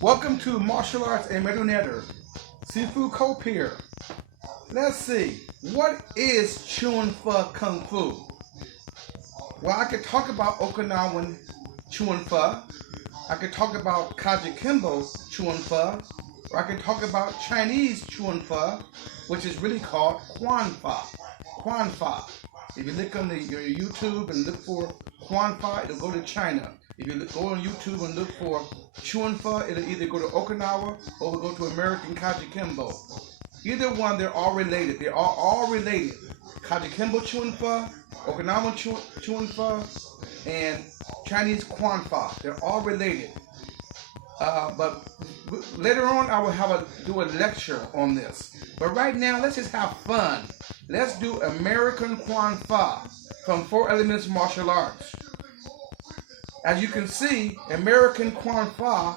Welcome to Martial Arts and Marionette. Sifu Cope here. Let's see, what is Chuan Fa Kung Fu? Well, I could talk about Okinawan Chuan Fa. I could talk about Kajukenbo Chuan Fa. Or I could talk about Chinese Chuan Fa, which is really called Chuan Fa. Chuan Fa. If you look on your YouTube and look for Chuan Fa, it'll go to China. If you go on YouTube and look for Chuan Fa, it'll either go to Okinawa or it'll go to American Kajukenbo. Either one, they're all related. They are all related. Kajukenbo Chuan Fa, Okinawan Chuan Fa, and Chinese Chuan Fa. They're all related. But later on, I will do a lecture on this. But right now, let's just have fun. Let's do American Chuan Fa from 4 Elements Martial Arts. As you can see, American Chuan Fa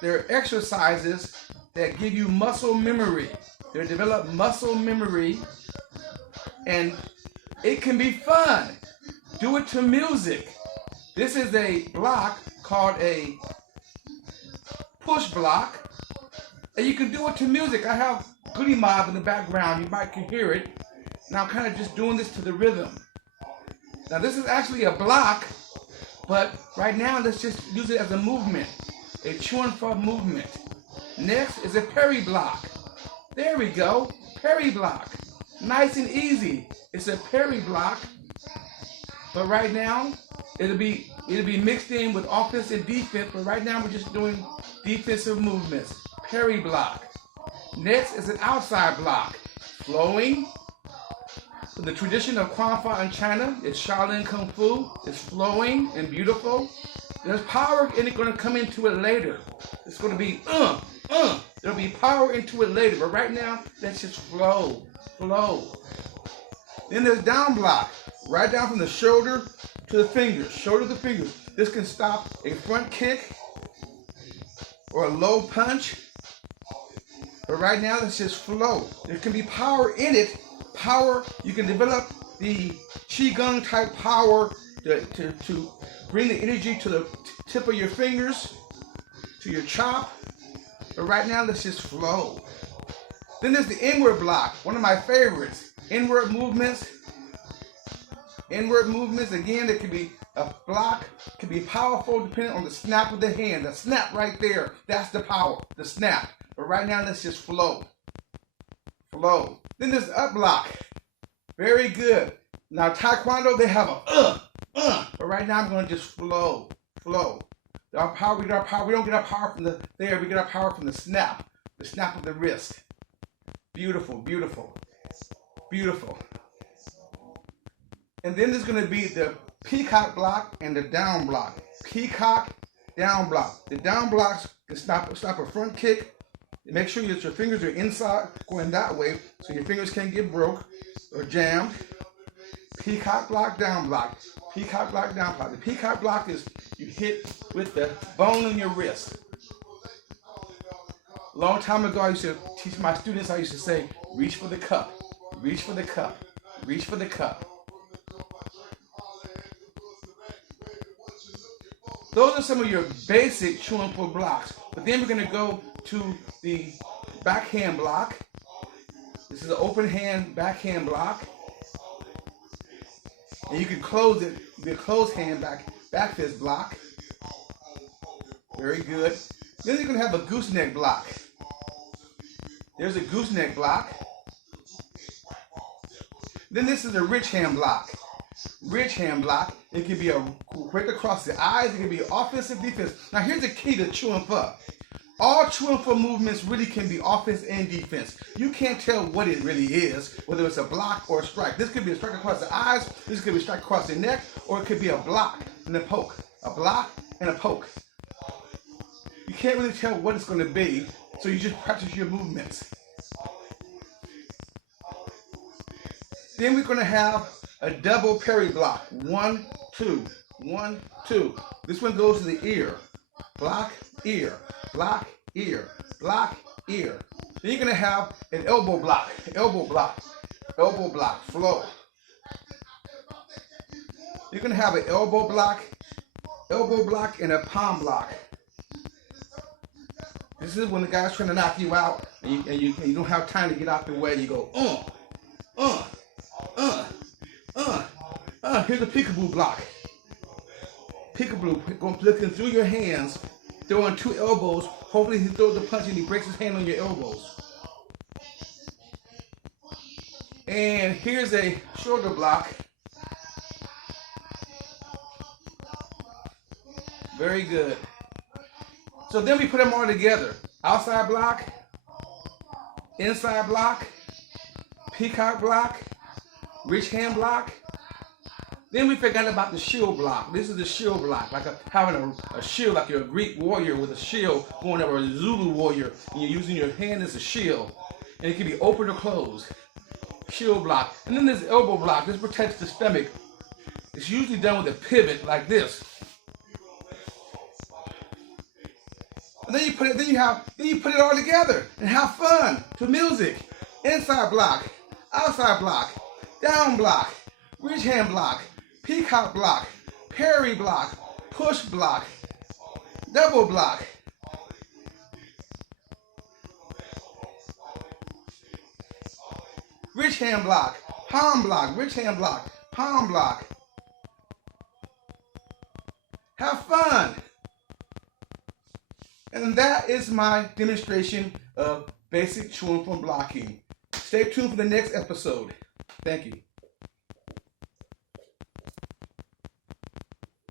they're exercises that give you muscle memory. They develop muscle memory, and it can be fun. Do it to music. This is a block called a push block, and you can do it to music. I have Goody Mob in the background. You might can hear it. Now I'm kind of just doing this to the rhythm. Now this is actually a block, but right now let's just use it as a movement, a Chuan Fa movement. Next is a parry block. There we go, parry block. Nice and easy. It's a parry block, but right now it'll be mixed in with offense and defense, but right now we're just doing defensive movements. Parry block. Next is an outside block. Flowing. The tradition of Chuan Fa in China is Shaolin Kung Fu. It's flowing and beautiful. There's power in it going to come into it later. It's going to be There'll be power into it later, but right now, let's just flow. Then there's down block. Right down from the shoulder to the fingers. Shoulder to the fingers. This can stop a front kick or a low punch. But right now, let's just flow. There can be power in it. Power, you can develop the Qigong type power to bring the energy to the tip of your fingers, to your chop. But right now, let's just flow. Then there's the inward block, one of my favorites. Inward movements. Inward movements, again, it can be a block, can be powerful depending on the snap of the hand. The snap right there, that's the power, the snap. But right now, let's just flow. Flow. Then there's the up block. Very good. Now, Taekwondo, they have a but right now, I'm going to just flow. Our power, we don't get our power from there, we get our power from the snap of the wrist. Beautiful. And then there's going to be the peacock block and the down block. Peacock, down block. The down blocks can stop a front kick. Make sure that your fingers are inside, going that way, so your fingers can't get broke or jammed. Peacock block, down block. Peacock block, down block. The peacock block is you hit with the bone in your wrist. A long time ago, I used to teach my students, I used to say, reach for the cup, reach for the cup, reach for the cup. Those are some of your basic Chuan Fa blocks. But then we're going to go to the backhand block. This is an open hand backhand block. And you can close it, the closed hand back fist block. Very good. Then you're going to have a gooseneck block. There's a gooseneck block. Then this is a rich hand block. Rich hand block. It can be a break across the eyes. It can be offensive, defense. Now here's the key to Chuan Fa. All Chuan Fa movements really can be offense and defense. You can't tell what it really is, whether it's a block or a strike. This could be a strike across the eyes, this could be a strike across the neck, or it could be a block and a poke. A block and a poke. You can't really tell what it's going to be, so you just practice your movements. Then we're going to have a double parry block. 1, 2, 1, 2. This one goes to the ear. Block, ear. Block, ear, block, ear. Then you're going to have an elbow block, flow. You're going to have an elbow block and a palm block. This is when the guy's trying to knock you out, and you don't have time to get out the way. You go, here's a peekaboo block. Peekaboo, going looking through your hands, throwing 2 elbows. Hopefully he throws the punch and he breaks his hand on your elbows. And here's a shoulder block. Very good. So then we put them all together. Outside block, inside block, peacock block, rich hand block. Then we forgot about the shield block. This is the shield block, like having a shield, like you're a Greek warrior with a shield going over a Zulu warrior, and you're using your hand as a shield. And it can be open or closed. Shield block. And then there's elbow block. This protects the stomach. It's usually done with a pivot like this. And then you put it all together and have fun to music. Inside block, outside block, down block, ridge hand block, peacock block, parry block, push block, double block. Ridge hand block, palm block, ridge hand block, palm block. Have fun. And that is my demonstration of basic Chuan Fa blocking. Stay tuned for the next episode. Thank you.